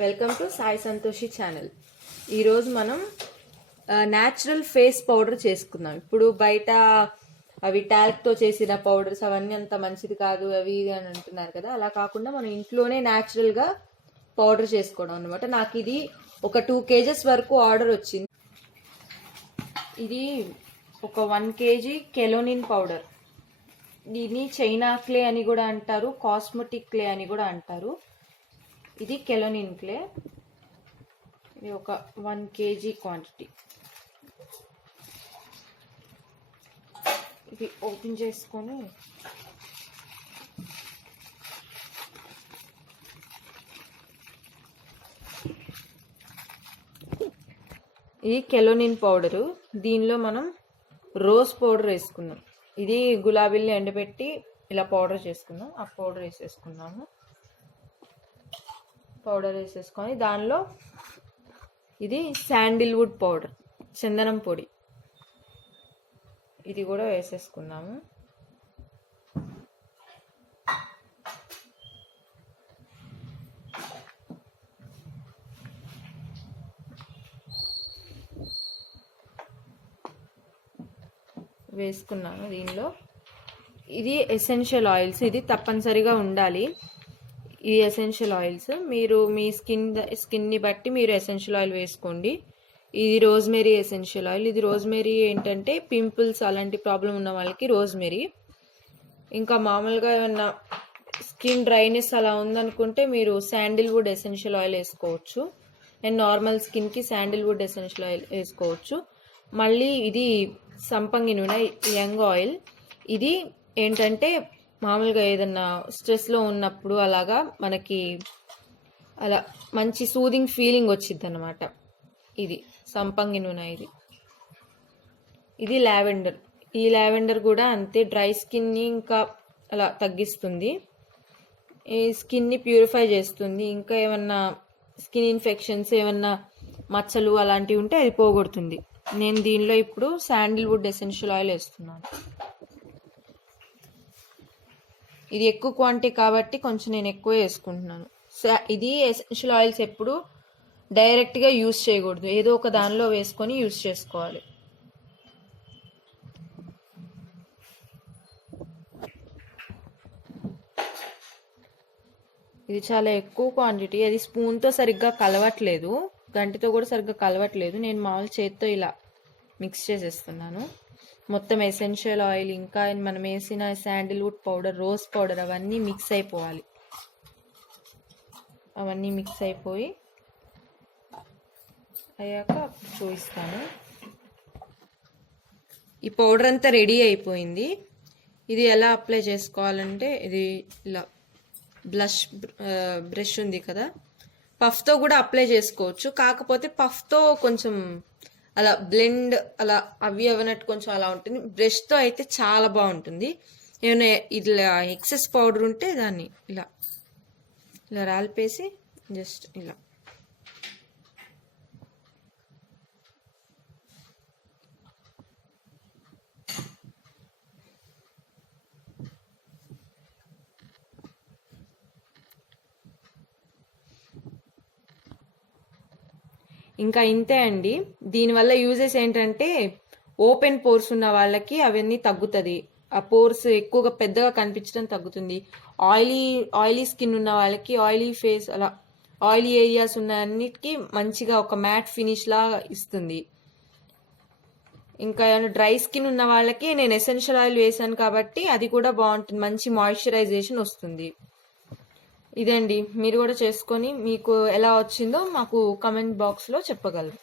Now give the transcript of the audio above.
Welcome to Sai Santoshi channel ఈరోజు మనం natural face powder చేసుకుందాం. ఇప్పుడు బయట అవి టాల్క్తో చేసిన పౌడర్స్ అవన్నీ అంత మంచిది కాదు అవి అని అంటున్నారు కదా. అలా కాకుండా మనం ఇంట్లోనే న్యాచురల్గా పౌడర్ చేసుకోవడం అనమాట నాకు ఇది ఒక టూ కేజెస్ వరకు ఆర్డర్ వచ్చింది. ఇది ఒక వన్ కేజీ కెలోనిన్ పౌడర్ దీన్ని చైనా క్లే అని కూడా అంటారు కాస్మెటిక్ క్లే అని కూడా అంటారు. ఇది కెలోనిన్ క్లే. ఇది ఒక వన్ కేజీ క్వాంటిటీ. ఇది ఓపెన్ చేసుకొని ఇది కెలోనిన్ పౌడరు. దీనిలో మనం రోజ్ పౌడర్ వేసుకున్నాం. ఇది గులాబీల్ని ఎండబెట్టి ఇలా పౌడర్ చేసుకున్నాం. ఆ పౌడర్ వేసేసుకున్నాము. పౌడర్ వేసేసుకొని దానిలో ఇది శాండిల్వుడ్ పౌడర్ చందనం పొడి. ఇది కూడా వేసేసుకున్నాము వేసుకున్నాను దీనిలో. ఇది ఎసెన్షియల్ ఆయిల్స్ ఇది తప్పనిసరిగా ఉండాలి. ఈ ఎసెన్షియల్ ఆయిల్స్ మీరు మీ స్కిన్ స్కిన్ని బట్టి మీరు ఎసెన్షియల్ ఆయిల్ వేసుకోండి. ఇది రోజ్మెరీ ఎసెన్షియల్ ఆయిల్ ఇది రోజ్మెరీ ఏంటంటే పింపుల్స్ అలాంటి ప్రాబ్లం ఉన్న వాళ్ళకి రోజ్మెరీ. ఇంకా మామూలుగా ఏమన్నా స్కిన్ డ్రైనెస్ అలా ఉందనుకుంటే మీరు శాండిల్వుడ్ ఎసెన్షియల్ ఆయిల్ వేసుకోవచ్చు. అండ్ నార్మల్ స్కిన్కి శాండిల్వుడ్ ఎసెన్షియల్ ఆయిల్ వేసుకోవచ్చు. మళ్ళీ ఇది సంపంగి నూనె యంగ్ ఆయిల్ ఇది ఏంటంటే మామూలుగా ఏదన్నా స్ట్రెస్లో ఉన్నప్పుడు అలాగా మనకి అలా మంచి సూదింగ్ ఫీలింగ్ వచ్చింది అనమాట ఇది సంపంగి నూనె ఇది. ఇది లావెండర్. ఈ లావెండర్ కూడా అంతే డ్రై స్కిన్ని ఇంకా అలా తగ్గిస్తుంది. ఈ స్కిన్ని ప్యూరిఫై చేస్తుంది. ఇంకా ఏమన్నా స్కిన్ ఇన్ఫెక్షన్స్ ఏమన్నా మచ్చలు అలాంటివి ఉంటే అది పోగొడుతుంది. నేను దీనిలో ఇప్పుడు శాండిల్వుడ్ ఎసెన్షియల్ ఆయిల్ వేస్తున్నాను. ఇది ఎక్కువ క్వాంటిటీ కాబట్టి కొంచెం నేను ఎక్కువ వేసుకుంటున్నాను. సో ఇది ఎసెన్షియల్ ఆయిల్స్ ఎప్పుడు డైరెక్ట్గా యూస్ చేయకూడదు. ఏదో ఒక దానిలో వేసుకొని యూస్ చేసుకోవాలి. ఇది చాలా ఎక్కువ క్వాంటిటీ అది స్పూన్తో సరిగ్గా కలవట్లేదు. గంటితో కూడా సరిగ్గా కలవట్లేదు. నేను మామూలు చేత్తో ఇలా మిక్స్ చేసేస్తున్నాను. మొత్తం ఎసెన్షియల్ ఆయిల్ ఇంకా మనం వేసిన శాండిల్వుడ్ పౌడర్ రోజ్ పౌడర్ అవన్నీ మిక్స్ అయిపోవాలి. అవన్నీ మిక్స్ అయిపోయి అయ్యాక అప్పుడు చూపిస్తాను. ఈ పౌడర్ అంతా రెడీ అయిపోయింది. ఇది ఎలా అప్లై చేసుకోవాలంటే ఇది ఇలా బ్లష్ బ్రష్ ఉంది కదా. పఫ్తో కూడా అప్లై చేసుకోవచ్చు. కాకపోతే పఫ్తో కొంచెం అలా బ్లెండ్ అలా అవి అవనట్టు కొంచెం అలా ఉంటుంది. బ్రష్తో అయితే చాలా బాగుంటుంది. ఏమైనా ఇట్లా ఎక్సెస్ పౌడర్ ఉంటే దాన్ని ఇలా ఇలా రాలిపేసి జస్ట్ ఇలా. ఇంకా ఇంతే అండి. దీనివల్ల యూజెస్ ఏంటంటే ఓపెన్ పోర్స్ ఉన్న వాళ్ళకి అవన్నీ తగ్గుతుంది. ఆ పోర్స్ ఎక్కువగా పెద్దగా కనిపించడం తగ్గుతుంది. ఆయిలీ ఆయిలీ స్కిన్ ఉన్న వాళ్ళకి ఆయిలీ ఫేస్ అలా ఆయిలీ ఏరియాస్ ఉన్న అన్నిటికీ మంచిగా ఒక మ్యాట్ ఫినిష్ లా ఇస్తుంది. ఇంకా ఏమైనా డ్రై స్కిన్ ఉన్న వాళ్ళకి నేను ఎసెన్షియల్ ఆయిల్ వేసాను కాబట్టి అది కూడా బాగుంటుంది. మంచి మాయిశ్చరైజేషన్ వస్తుంది. ఇదే అండి మీరు కూడా చేసుకొని మీకు ఎలా వచ్చిందో మాకు కమెంట్ బాక్స్లో చెప్పగలరు.